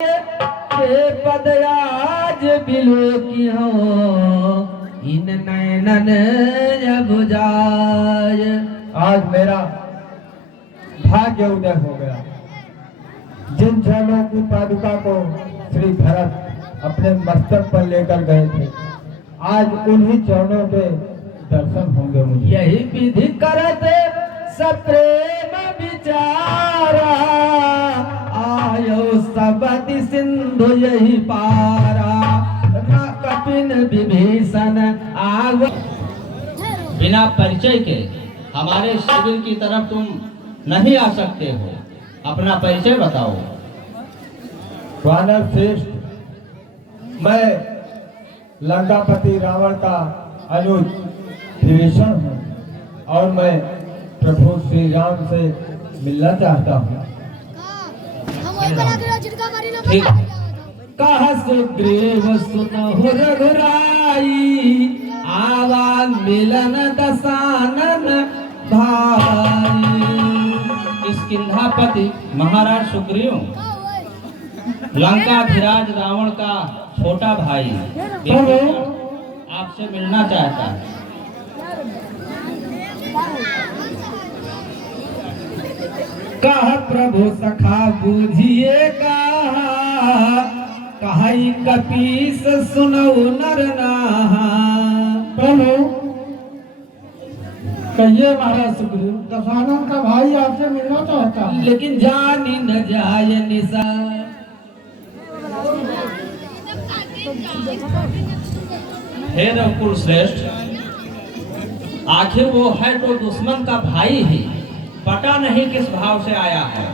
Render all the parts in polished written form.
के पद आज बिलो की हो इन नैनन जब जाय। आज मेरा भाग्य उदय हो गया। जिन चरणों की पादुका को श्री भरत अपने मस्तक पर लेकर गए थे, आज उन्हीं चरणों के दर्शन होंगे मुझे। यही विधि करत सप्रेम विचारा आयो सबति सिंधु यही पारा न कपिन विभीषण आव। बिना परिचय के हमारे शिविर की तरफ तुम नहीं आ सकते हो, अपना परिचय बताओ। वानर श्रेष्ठ, मैं लंकापति रावण का अनुज विभीषण हूँ और मैं प्रभु श्री राम से मिलना चाहता हूँ। ठीक। कहा सुग्रीव सुनहु रघुराई आवा मिलन दसानन भाई। किष्किंधापति महाराज सुग्रीव लंकाधिराज रावण का छोटा भाई आपसे मिलना चाहता है। कह प्रभु सखा बूझिए कहाई कपीस सुनऊ नर नाहा। प्रभु कहिए महाराज सुग्रीव, दशानन का भाई आपसे मिलना चाहता है। लेकिन जानी न जाय निशा। हे रघुकुल श्रेष्ठ, आखिर वो है तो दुश्मन का भाई ही, पता नहीं किस भाव से आया है।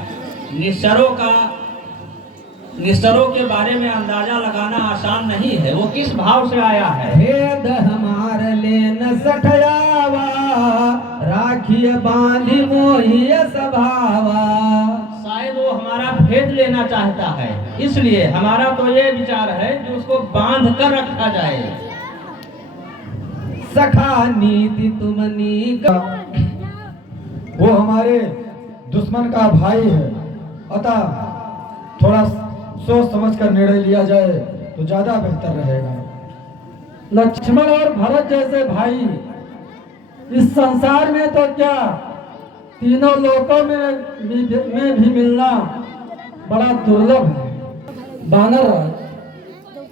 निश्चरों के बारे में अंदाजा लगाना आसान नहीं है, वो किस भाव से आया है। भेद हमार ले न सठयावा राखिय बांधी मोहिय सभावा। शायद वो हमारा भेद लेना चाहता है, इसलिए हमारा तो ये विचार है कि उसको बांध कर रखा जाए। सखा नीति तुमनी का। वो हमारे दुश्मन का भाई है, अतः थोड़ा सोच समझ कर निर्णय लिया जाए तो ज्यादा बेहतर रहेगा। लक्ष्मण और भरत जैसे भाई इस संसार में तो क्या, तीनों लोकों में भी मिलना बड़ा दुर्लभ है। वानर,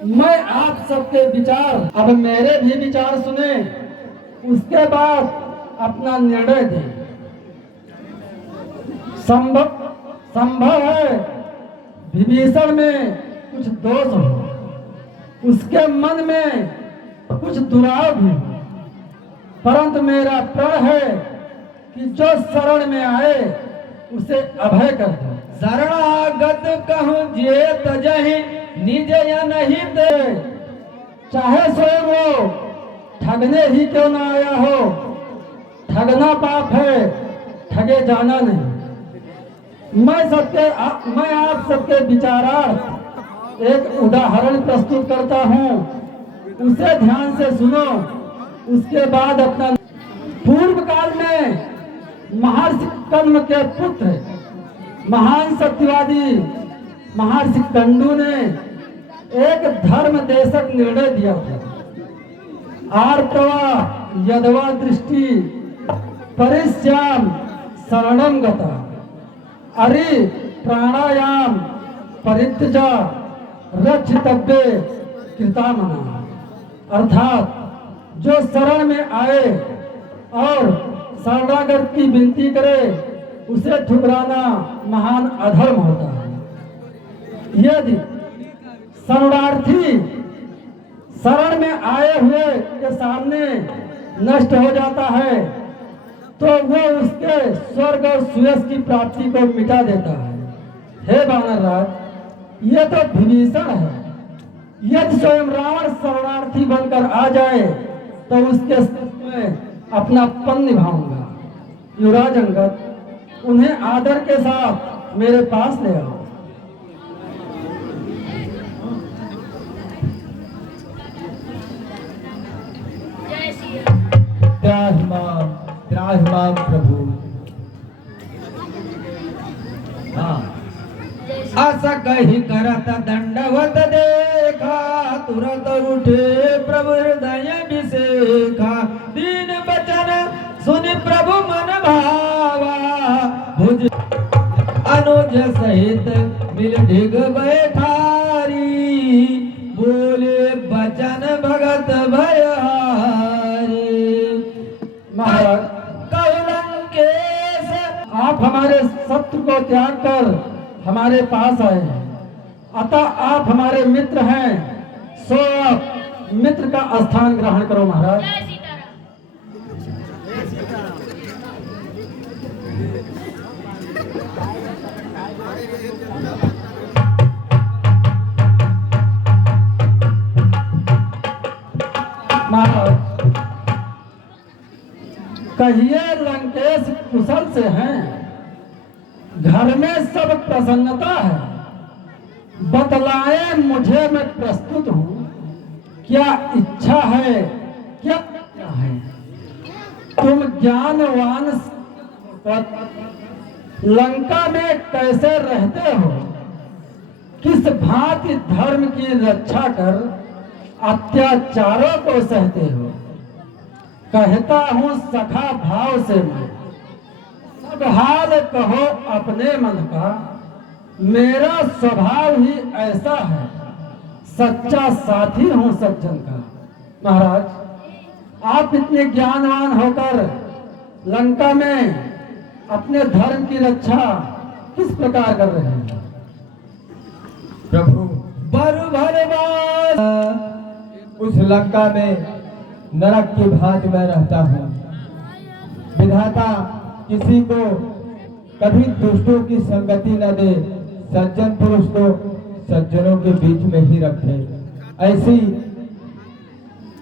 मैं आप सबके विचार, अब मेरे भी विचार सुने, उसके बाद अपना निर्णय दें। संभव है विभीषण में कुछ दोष हो, उसके मन में कुछ दुराव भी हो, परंतु मेरा प्रण है कि जो शरण में आए उसे अभय कर दो। शरणागत कहूँ जे तजहि निज नहीं दे। चाहे स्वयं वो ठगने ही क्यों ना आया हो, ठगना पाप है, ठगे जाना नहीं। मैं आप सबके विचारार्थ एक उदाहरण प्रस्तुत करता हूँ, उसे ध्यान से सुनो। उसके बाद अपना। पूर्व काल में महर्षि कण्व के पुत्र महान सत्यवादी महर्षि कंडू ने एक धर्म देशक निर्णय दिया था। आर्तवा यदवा दृष्टि परिश्याम शरणम गता अरि प्राणायाम परित्यजा रक्षितव्ये कृतामना। अर्थात जो शरण में आए और शरणागत की विनती करे उसे ठुकराना महान अधर्म होता है। यदि शरणार्थी शरण में आए हुए के सामने नष्ट हो जाता है तो वो उसके स्वर्ग और सुयश की प्राप्ति को मिटा देता है। हे वानर राज, ये तो विभीषण है। यदि स्वयं रावण शरणार्थी बनकर आ जाए तो उसके में अपना पन निभाऊंगा। युवराज अंगद, उन्हें आदर के साथ मेरे पास ले आओ। त्राहिमाम प्रभु। आशा कही कर भरत दंडवत देखा, तुरंत उठे प्रभु हृदय विसेखा। दीन बचन सुन प्रभु मन भावा, भुज अनुज सहित मिल ढिग बैठारी। बोले बचन भगत भयहारी। महाराज, कलंकेश आप हमारे शत्रु को त्याग कर हमारे पास आए हैं, अतः आप हमारे मित्र हैं, सो आप मित्र का स्थान ग्रहण करो महाराज। महाराज, कहिए लंकेश कुशल से हैं, घर में सब प्रसन्नता है, बतलाए मुझे, मैं प्रस्तुत हूँ, क्या इच्छा है, क्या है। तुम ज्ञानवान लंका में कैसे रहते हो, किस भांति धर्म की रक्षा कर अत्याचारों को सहते हो। कहता हूँ सखा भाव से मैं, सब हाल कहो अपने मन का, मेरा स्वभाव ही ऐसा है, सच्चा साथी हूँ सज्जन का। महाराज, आप इतने ज्ञानवान होकर लंका में अपने धर्म की रक्षा किस प्रकार कर रहे हैं। प्रभु बर उस लंका में नरक की भांति मैं रहता हूँ। विधाता किसी को कभी दुष्टों की संगति न दे, सज्जन पुरुष को सज्जनों के बीच में ही रखे। ऐसी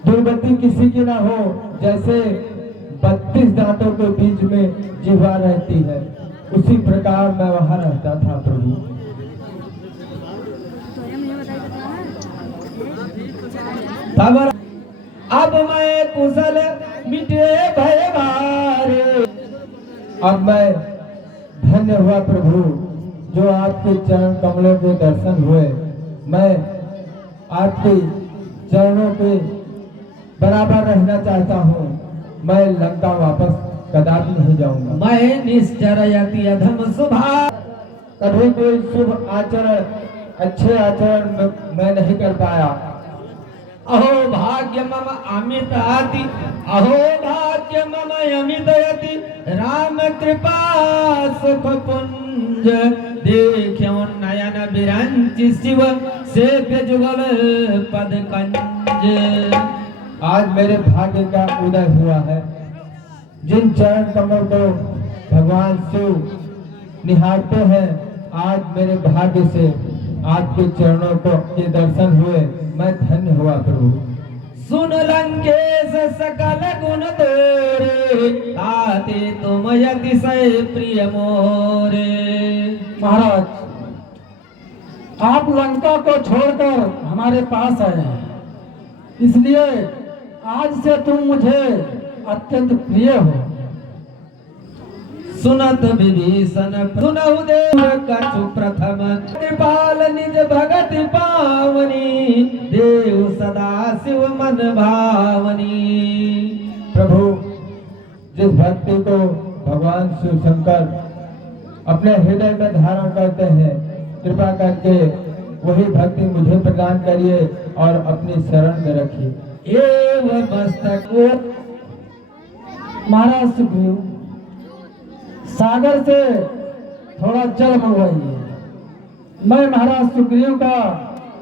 दुर्गति किसी की ना हो, जैसे 32 दांतों के बीच में जिह्वा रहती है, उसी प्रकार मैं वहां रहता था प्रभु। अब मैं कुशल मिटे भय भारे। अब मैं धन्य हुआ प्रभु, जो आपके चरण कमलों के दर्शन हुए। मैं आपके चरणों के बराबर रहना चाहता हूँ। मैं लंका वापस कदापि नहीं जाऊंगा। मैं निश्चरयति अधम शुभा, कभी कोई शुभ आचरण, अच्छे आचरण मैं नहीं कर पाया। अहो भाग्य मम अमित अति, अहो भाग्य मम अमित अति, राम कृपा सुख पुंज। देख्यो नयन बिरंचि शिव, सेव्य जुगल पद कंज। आज मेरे भाग्य का उदय हुआ है। जिन चरण कमल को भगवान शिव निहारते हैं, आज मेरे भाग्य से आपके चरणों को के दर्शन हुए। मैं धन्य हुआ प्रभु। सुन लंकेश सकल गुण तोरे, ताते तुम अतिशय प्रिय मोरे। महाराज, आप लंका को छोड़कर हमारे पास आए हैं, इसलिए आज से तुम मुझे अत्यंत प्रिय हो। सुनत विभीषण सुनहु देव कछु प्रथम, कृपाल निज भगत पावनी, देव सदा शिव मन भावनी। प्रभु, जिस भक्ति को भगवान शिव शंकर अपने हृदय में धारण करते हैं, कृपा करके वही भक्ति मुझे प्रदान करिए और अपनी शरण में रखिए। एवं मस्तक महाराज सुग्रीव, सागर से थोड़ा जल मंगवाइए। मैं महाराज सुग्रीव का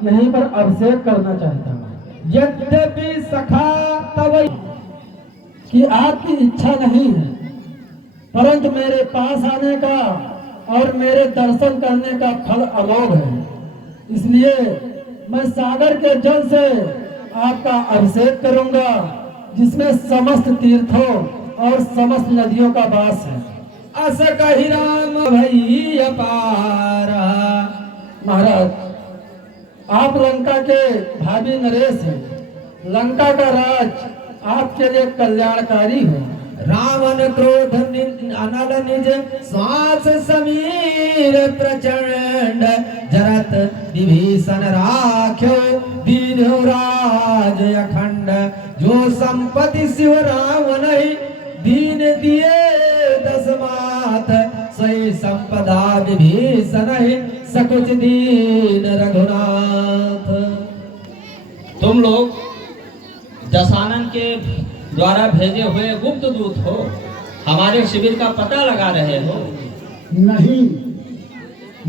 यहीं पर अभिषेक करना चाहता हूँ। यद्यपि सखा तब कि आपकी इच्छा नहीं है, परंतु मेरे पास आने का और मेरे दर्शन करने का फल अमोघ है, इसलिए मैं सागर के जल से आपका अभिषेक करूंगा, जिसमें समस्त तीर्थों और समस्त नदियों का वास है। अस कहि राम भई अपार। महाराज, आप लंका के भावी नरेश हैं। लंका का राज आपके लिए कल्याणकारी है। रावण क्रोध अनल निज श्वास समीर प्रचंड जरत विभीषण राख्यो दीन राज अखंड जो संपत्ति शिव रावण ही दीन दिए दस मात सही संपदा विभीषण ही सकुच दीन रघुनाथ। तुम लोग दशानन के द्वारा भेजे हुए गुप्त दूत हो, हमारे शिविर का पता लगा रहे हो। नहीं,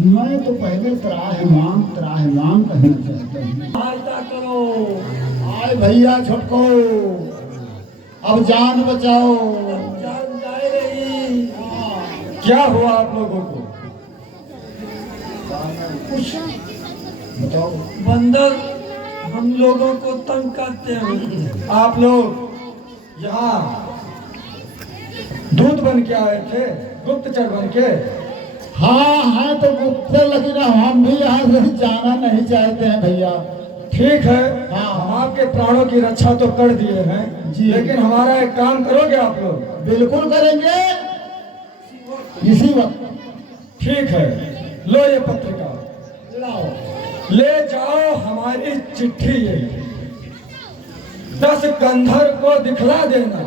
मैं तो पहले त्राहिमाम कहना चाहता हूँ। सहायता करो। आए भैया छोटको, अब जान बचाओ। जान जाए रही। क्या हुआ आप लोगों को? कुछ बताओ। बंदर हम लोगों को तंग करते हैं। आप लोग यहाँ दूत बन के आए थे, गुप्तचर बन के? हाँ हाँ, तो गुप्तचर, लेकिन हम भी यहाँ से जाना नहीं चाहते हैं भैया। ठीक है, हाँ। हम आपके प्राणों की रक्षा तो कर दिए हैं जी। लेकिन हमारा एक काम करोगे आप लोग? बिल्कुल करेंगे, इसी वक्त। ठीक है, लो ये पत्रिका, लाओ। ले जाओ हमारी चिट्ठी ये 10 गंधर्व को दिखला देना।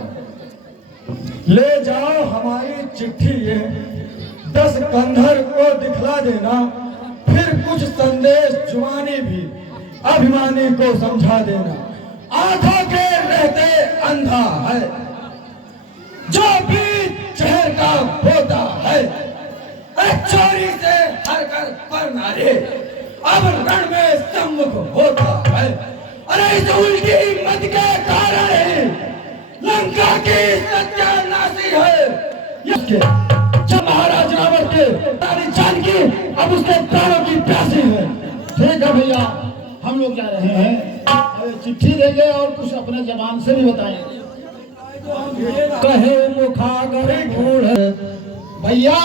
ले जाओ हमारी चिट्ठी ये 10 गंधर्व को दिखला देना, फिर कुछ संदेश जुबानी भी अभिमानी को समझा देना। आंखों के रहते अंधा है, जो भी शहर का होता है, चोरी से हरकत पर नारे अब रण में सम्मुख होता है। अरे इस उल्टी हिम्मत के कारण ही लंका की सत्यानाशी है। जब महाराज रावण के रानी जानकी अब उसके प्राणों की प्यासी है। ठीक है भैया, हम लोग जा रहे हैं। अब चिट्ठी देंगे और कुछ अपने जबान से भी बताएंगे। कहे मुखागर मूढ़ भैया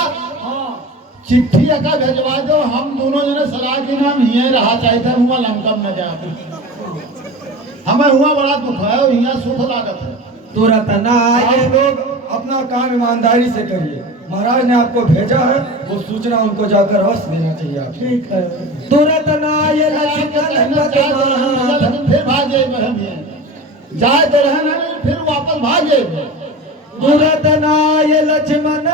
चिट्ठी अका भेजवा दो, हम दोनों जने सलाह की नाम हिये रहा चाहते हुआ लंकम न जाते। हमें हुआ बड़ा दुख है और यहाँ सुख लागत है। तुरंत ना आए। लोग अपना काम ईमानदारी से करिए, महाराज ने आपको भेजा है, वो सूचना उनको जाकर अवश्य देना चाहिए आप। ठीक है। तुरंत ना आए लक्ष्मण पद्मानाथ। लेकिन फिर भागे जाए तो रहना नहीं, फिर वापस भागे। तुरंत ना आए लक्ष्मण